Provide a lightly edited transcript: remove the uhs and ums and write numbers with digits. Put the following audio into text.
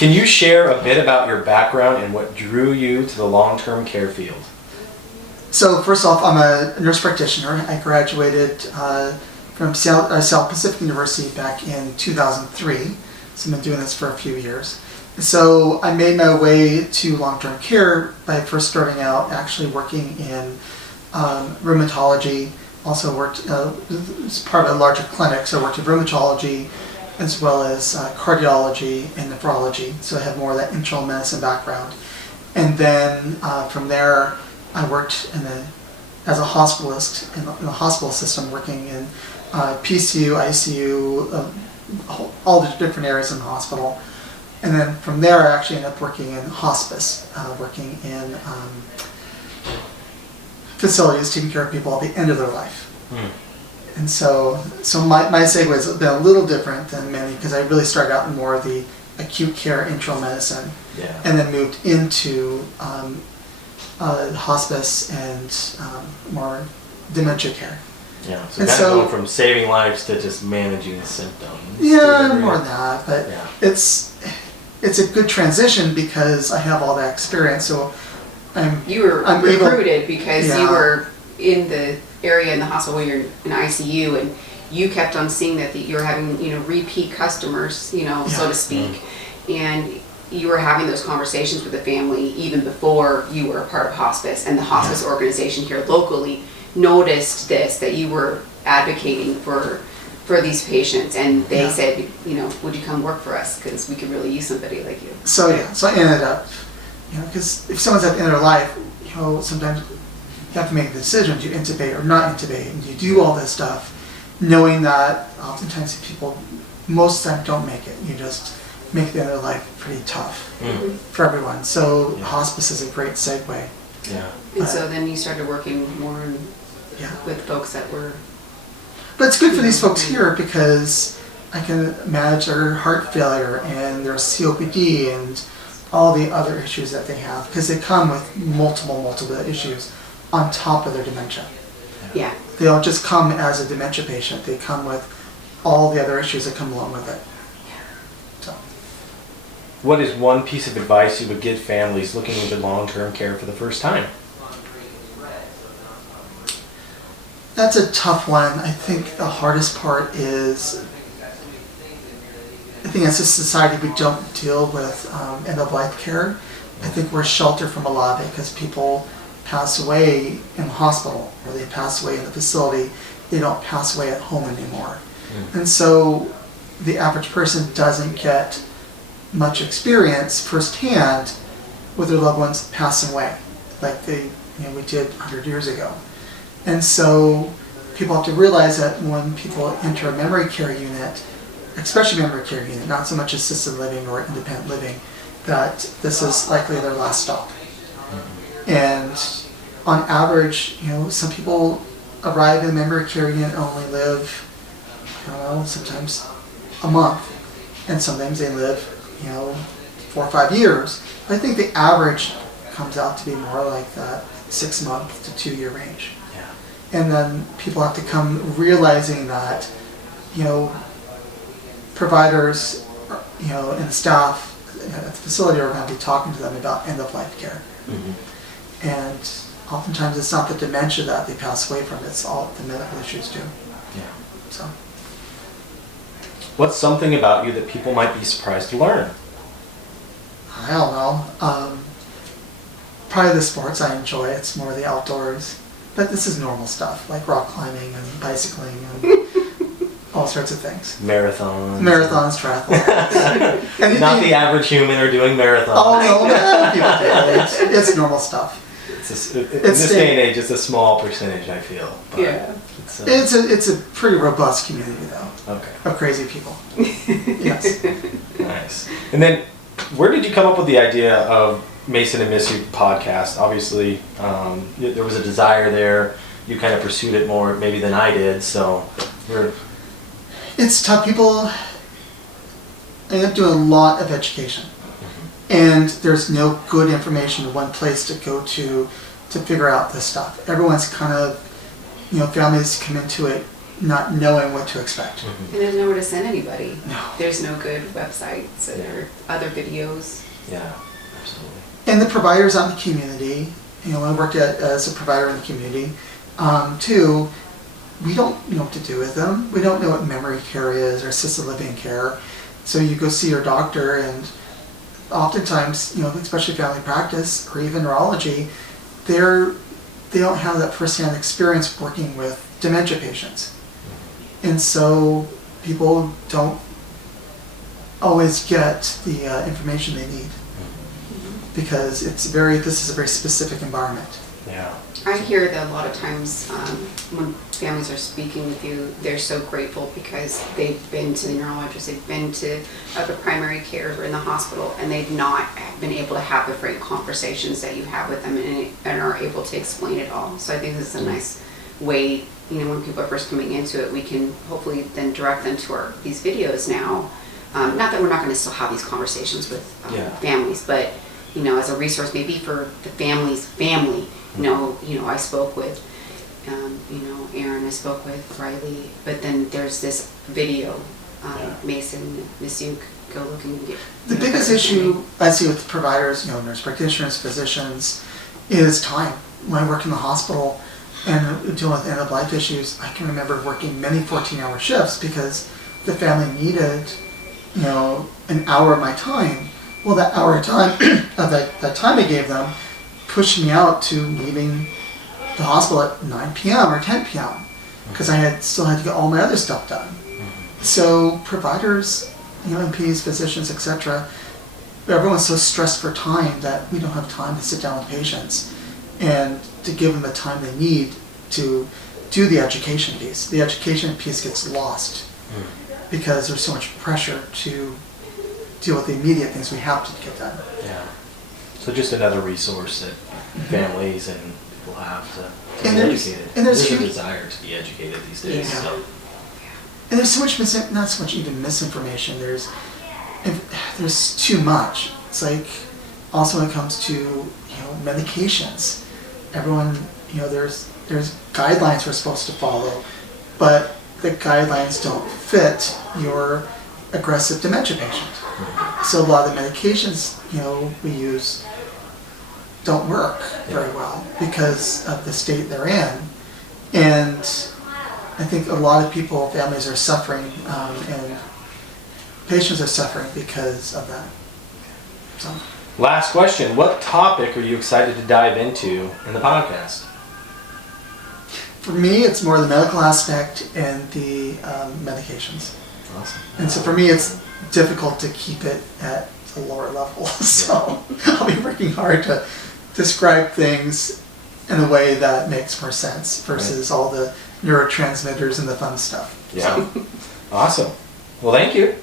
Can you share a bit about your background and what drew you to the long-term care field? So first off, I'm a nurse practitioner. I graduated from South Pacific University back in 2003. So I've been doing this for a few years. So I made my way to long-term care by first starting out actually working in rheumatology. Also worked as part of a larger clinic, so I worked in rheumatology as well as cardiology and nephrology. So I have more of that internal medicine background. And then from there, I worked as a hospitalist in the hospital system, working in PCU, ICU, all the different areas in the hospital. And then from there, I actually ended up working in hospice, working in facilities taking care of people at the end of their life. And so my segue has been a little different than many, because I really started out in more of the acute care internal medicine, and then moved into hospice and more dementia care. Yeah, so kind of going from saving lives to just managing symptoms. Yeah, more than that, but it's a good transition because I have all that experience. So I'm recruited because you were in the area in the hospital where you're in ICU, and you kept on seeing that you were having repeat customers, so to speak, and you were having those conversations with the family even before you were a part of hospice, and the hospice organization here locally noticed that you were advocating for these patients, and they said, would you come work for us, because we could really use somebody like you. So I ended up, because if someone's at the end of their life, sometimes you have to make a decision, do you intubate or not intubate, and you do all this stuff knowing that oftentimes people most of the time don't make it. You just make the end of their life pretty tough for everyone. So hospice is a great segue. Yeah. And so then you started working more with folks that were... But it's good for these folks here because I can manage their heart failure and their COPD and all the other issues that they have, because they come with multiple issues on top of their dementia. Yeah. They don't just come as a dementia patient, they come with all the other issues that come along with it. So. What is one piece of advice you would give families looking into long-term care for the first time? That's a tough one. I think the hardest part is, I think as a society we don't deal with end-of-life care. I think we're sheltered from a lot of it because people pass away in the hospital, or they pass away in the facility. They don't pass away at home anymore. And so the average person doesn't get much experience firsthand with their loved ones passing away like we did 100 years ago. And so people have to realize that when people enter a memory care unit, especially memory care unit, not so much assisted living or independent living, that this is likely their last stop. And on average, some people arrive in the memory care unit and only live, sometimes a month, and sometimes they live, 4 or 5 years. But I think the average comes out to be more like that 6 month to 2 year range. And then people have to come realizing that, providers, and the staff at the facility are going to be talking to them about end-of-life care. And oftentimes it's not the dementia that they pass away from, it's all the medical issues too. So. What's something about you that people might be surprised to learn? I don't know. Probably the sports I enjoy. It's more the outdoors. But this is normal stuff, like rock climbing and bicycling and all sorts of things. Marathons, triathlons. Not the average human are doing marathons. Oh no, people do. It's normal stuff. In this day and age, it's a small percentage, I feel. But it's a pretty robust community, though. Okay. Of crazy people. Yes. Nice. And then, where did you come up with the idea of Mason and Misiuk podcast? Obviously, there was a desire there. You kind of pursued it more maybe than I did, so it's tough. People end up doing a lot of education, and there's no good information in one place to go to figure out this stuff. Everyone's kind of, families come into it not knowing what to expect. And there's nowhere to send anybody. No. There's no good websites or other videos. Yeah, absolutely. And the providers out in the community, when I worked as a provider in the community, too, we don't know what to do with them. We don't know what memory care is or assisted living care. So you go see your doctor, and oftentimes, especially family practice or even neurology, they don't have that firsthand experience working with dementia patients. And so people don't always get the information they need, because this is a very specific environment. Yeah. I hear that a lot of times when families are speaking with you, they're so grateful because they've been to the neurologist, they've been to other primary care or in the hospital, and they've not been able to have the frank conversations that you have with them and are able to explain it all. So I think this is a nice way, when people are first coming into it, we can hopefully then direct them to these videos now. Not that we're not going to still have these conversations with families, but as a resource maybe for the family's family. I spoke with, Aaron, I spoke with Riley, but then there's this video, Mason, Misiuk, go look and get. The biggest issue I see with providers, nurse practitioners, physicians, is time. When I work in the hospital and dealing with end-of-life issues, I can remember working many 14-hour shifts because the family needed, an hour of my time. Well, that hour of time, that time I gave them, pushed me out to leaving the hospital at 9 p.m. or 10 p.m. because I still had to get all my other stuff done. So providers, MPs, physicians, etc., everyone's so stressed for time that we don't have time to sit down with patients and to give them the time they need to do the education piece. The education piece gets lost because there's so much pressure to deal with the immediate things we have to get done. Yeah. So just another resource that families and people have to And be there's- educated. and there's a huge- desire to be educated these days. Yeah. So. And there's so much not so much even misinformation. There's too much. It's like also when it comes to medications. Everyone there's guidelines we're supposed to follow, but the guidelines don't fit your aggressive dementia patient. So a lot of the medications we use don't work very well because of the state they're in, and I think a lot of people, families are suffering, and patients are suffering because of that. So. Last question. What topic are you excited to dive into in the podcast? For me, it's more the medical aspect and the medications. Awesome. And so for me, it's difficult to keep it at a lower level. So I'll be working hard to describe things in a way that makes more sense versus all the neurotransmitters and the fun stuff. Yeah. Awesome. Well, thank you.